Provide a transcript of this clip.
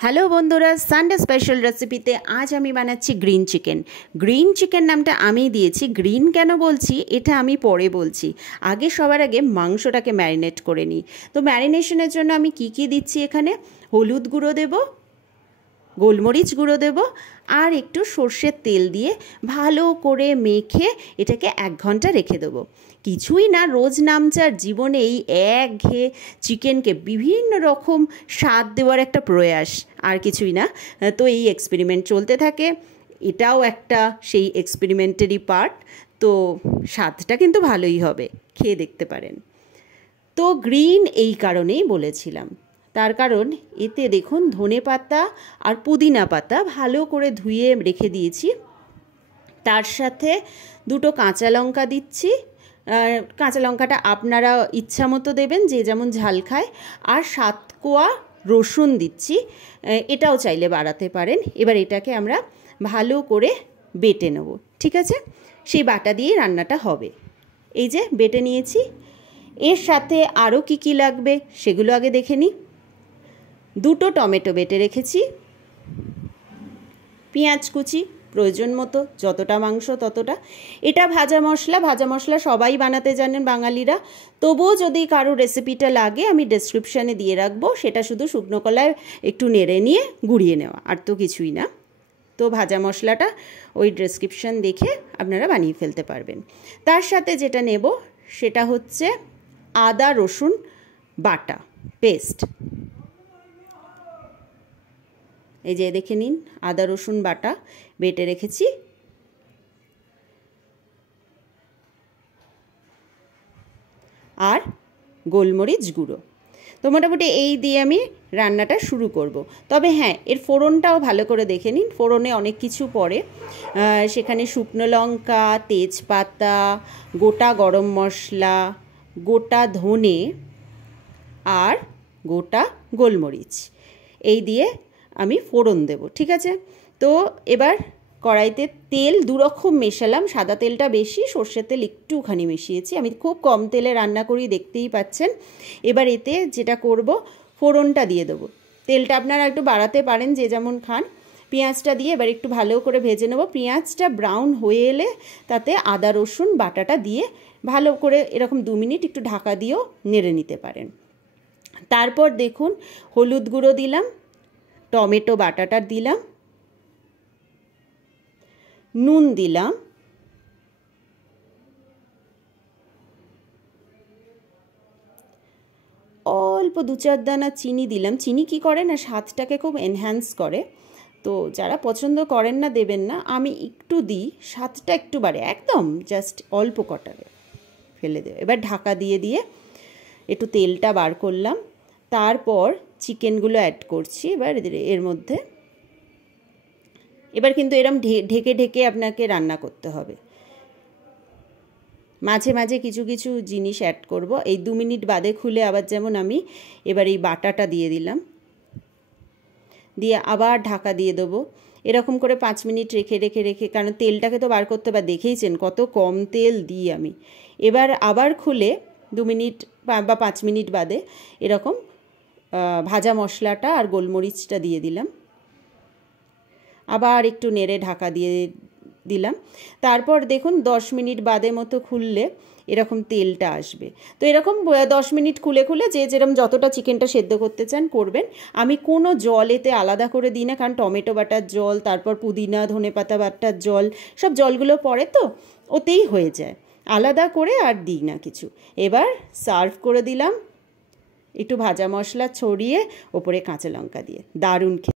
Hello বন্ধুরা, Sunday special রেসিপিতে আজ আমি বানাচ্ছি গ্রিন চিকেন। গ্রিন চিকেন নামটা আমি দিয়েছি। গ্রিন কেন বলছি এটা আমি পরে বলছি। সবার আগে মাংসটাকে ম্যারিনেট করে নিই। তো ম্যারিনেশনের জন্য আমি কি দিচ্ছি এখানে, হলুদ গুঁড়ো দেব, গোলমরিচ গুঁড়ো দেব আর একটু সর্ষের তেল দিয়ে ভালো করে মেখে এটাকে 1 ঘন্টা রেখে দেবো। কিছুই না, রোজ নামচার জীবনে এই একঘেয়ে চিকেনকে বিভিন্ন রকম স্বাদ দেওয়ার একটা প্রয়াস, আর কিছুই না। তো এই এক্সপেরিমেন্ট চলতে থাকে, এটাও একটা সেই এক্সপেরিমেন্টেরই পার্ট। তো স্বাদটা কিন্তু ভালোই হবে, খেয়ে দেখতে পারেন। তো গ্রিন এই কারণেই বলেছিলাম, তার কারণ এতে দেখুন ধনেপাতা আর পুদিনা পাতা ভালো করে ধুয়ে রেখে দিয়েছি। তার সাথে 2টো কাঁচা লঙ্কা দিচ্ছি। কাঁচা লঙ্কাটা আপনারা ইচ্ছা মতো দেবেন, যে যেমন ঝাল খায়। আর 7 কোয়া রসুন দিচ্ছি, এটাও চাইলে বাড়াতে পারেন। এবার এটাকে আমরা ভালো করে বেটে নেব, ঠিক আছে? সেই বাটা দিয়েই রান্নাটা হবে। এই যে বেটে নিয়েছি। এর সাথে আরও কি লাগবে সেগুলো আগে দেখে নিই। 2টো টমেটো বেটে রেখেছি, পেঁয়াজ কুচি প্রয়োজন মতো, যতটা মাংস ততটা। এটা ভাজা মশলা সবাই বানাতে জানেন বাঙালিরা। তবুও যদি কারো রেসিপিটা লাগে আমি ডেসক্রিপশানে দিয়ে রাখবো, সেটা শুধু শুকনো কলায় একটু নেড়ে নিয়ে গুঁড়িয়ে নেওয়া, আর তো কিছুই না। তো ভাজা মশলাটা ওই ডেসক্রিপশান দেখে আপনারা বানিয়ে ফেলতে পারবেন। তার সাথে যেটা নেব সেটা হচ্ছে আদা রসুন বাটা পেস্ট। এই যে দেখে নিন, আদা রসুন বাটা বেটে রেখেছি। আর গোলমরিচ গুঁড়ো। তো মোটামুটি এই দিয়ে আমি রান্নাটা শুরু করব। তবে হ্যাঁ, এর ফোড়নটাও ভালো করে দেখে নিন। ফোড়নে অনেক কিছু পড়ে, সেখানে শুকনো লঙ্কা, তেজপাতা, গোটা গরম মশলা, গোটা ধনে আর গোটা গোলমরিচ, এই দিয়ে আমি ফোড়ন দেব, ঠিক আছে? তো এবার কড়াইতে তেল 2 রকম মেশালাম, সাদা তেলটা বেশি, সর্ষের তেল একটুখানি মিশিয়েছি। আমি খুব কম তেলে রান্না করি, দেখতেই পাচ্ছেন। এবার এতে যেটা করব, ফোড়নটা দিয়ে দেবো। তেলটা আপনারা একটু বাড়াতে পারেন, যে যেমন খান। পেঁয়াজটা দিয়ে এবার একটু ভালো করে ভেজে নেব। পেঁয়াজটা ব্রাউন হয়ে এলে তাতে আদা রসুন বাটাটা দিয়ে ভালো করে এরকম 2 মিনিট একটু ঢাকা দিয়েও নেড়ে নিতে পারেন। তারপর দেখুন হলুদ গুঁড়ো দিলাম, টমেটো বাটাটা দিলাম, নুন দিলাম, অল্প 2-4 দানা চিনি দিলাম। চিনি কি করে না, স্বাদটাকে খুব এনহ্যান্স করে। তো যারা পছন্দ করেন না দেবেন না, আমি একটু দিই, স্বাদটা একটু বাড়ে। একদম জাস্ট অল্প কটারে ফেলে দেবে। এবার ঢাকা দিয়ে একটু তেলটা বার করলাম। তারপর চিকেনগুলো অ্যাড করছি এবার এর মধ্যে। এবার কিন্তু এরম ঢেকে আপনাকে রান্না করতে হবে। মাঝে মাঝে কিছু জিনিস অ্যাড করব। এই 2 মিনিট বাদে খুলে আবার, যেমন আমি এবার এই বাটাটা দিয়ে দিলাম, দিয়ে আবার ঢাকা দিয়ে দেবো। এরকম করে 5 মিনিট রেখে, কারণ তেলটাকে তো বার করতে, বা দেখেইছেন কত কম তেল দিই আমি। এবার আবার খুলে 2 মিনিট বা 5 মিনিট বাদে এরকম ভাজা মশলাটা আর গোলমরিচটা দিয়ে দিলাম। আবার একটু নেড়ে ঢাকা দিয়ে দিলাম। তারপর দেখুন 10 মিনিট বাদে মতো খুললে এরকম তেলটা আসবে। তো এরকম 10 মিনিট খুলে যে যেরকম যতটা চিকেনটা সেদ্ধ করতে চান করবেন। আমি কোনো জল এতে আলাদা করে দিই না, কারণ টমেটো বাটার জল, তারপর পুদিনা ধনেপাতা বাটার জল, সব জলগুলো পড়ে, তো ওতেই হয়ে যায়। আলাদা করে আর দিই না কিছু। এবার সার্ভ করে দিলাম, একটু ভাজা মশলা ছড়িয়ে, ওপরে কাঁচা লঙ্কা দিয়ে। দারুণ খেতে।